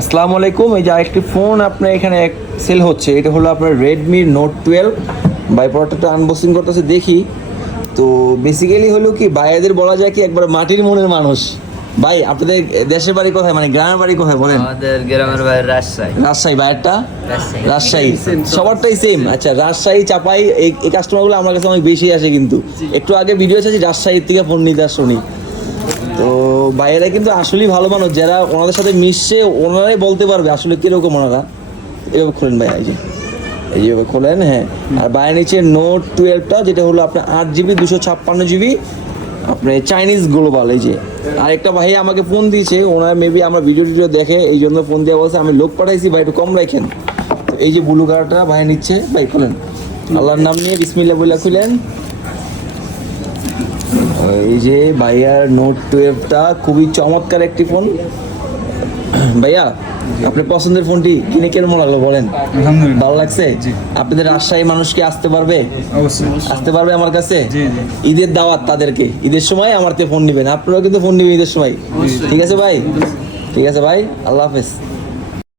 আসসালামু আলাইকুম। এই যে আরেকটি ফোন আপনার এখানে সেল হচ্ছে, এটা হলো আপনার রেডমি নোট 12। বাই প্রোডাক্টটা আনবক্সিং করতেছে দেখি। তো বেসিক্যালি হলো কি, ভাইয়াদের বলা যায় কি একবার মাটির মনের মানুষ। ভাই আপনাদের দেশের বাড়ি কোথায়, মানে গ্রামের বাড়ি কোথায় বলেন? আমাদের গ্রামের বাড়ি রাজশাহী। রাজশাহী। ভাইয়েরটা রাজশাহী। রাজশাহী, সবারটাই সেম। আচ্ছা, রাজশাহী চাপাই এই কাস্টমারগুলো আমার কাছে অনেক বেশি আসে। কিন্তু একটু আগে ভিডিও এসেছি রাজশাহীর থেকে ফোন নিতে আসুনি। তো ভাইয়েরা কিন্তু আসলেই ভালো মানুষ, যারা ওনাদের সাথে মিশছে ওনারাই বলতে পারবে আসলে কীরকম ওনারা। এভাবে খোলেন ভাই, এইভাবে খোলেন। হ্যাঁ, আর বাইরে নিচে নোট 12টা, যেটা হলো আপনার 8GB 256GB, আপনার চাইনিজ গ্লোবাল। এই যে আরেকটা ভাই আমাকে ফোন দিয়েছে, ওনার মেবি আমার ভিডিও দেখে, এই জন্য ফোন দিয়ে বলছে আমি লোক পাঠাইছি ভাই, একটু কম রাখেন। তো এই যে ব্লু কালারটা ভাই নিচ্ছে, ভাই খোলেন, আল্লাহর নাম নিয়ে বিসমিল্লাহ বলে খুলেন। এই যে ভাইয়ার নোট 12টা খুবই চমৎকার একটি ফোন। ভাইয়া, আপনার পছন্দের ফোনটি কিনে কেমন লাগলো বলেন? আলহামদুলিল্লাহ, ভালো লাগছে? আপনাদের রাজশাহী মানুষ কি আসতে পারবে? অবশ্যই আসতে পারবে আমার কাছে? জি জি। ঈদের দাওয়াত তাদেরকে, ঈদের সময় আমার থেকে ফোন নেবেন, আপনারাও কিন্তু ফোন নেবেন ঈদের সময়। ঠিক আছে ভাই, ঠিক আছে ভাই, আল্লাহ হাফেজ।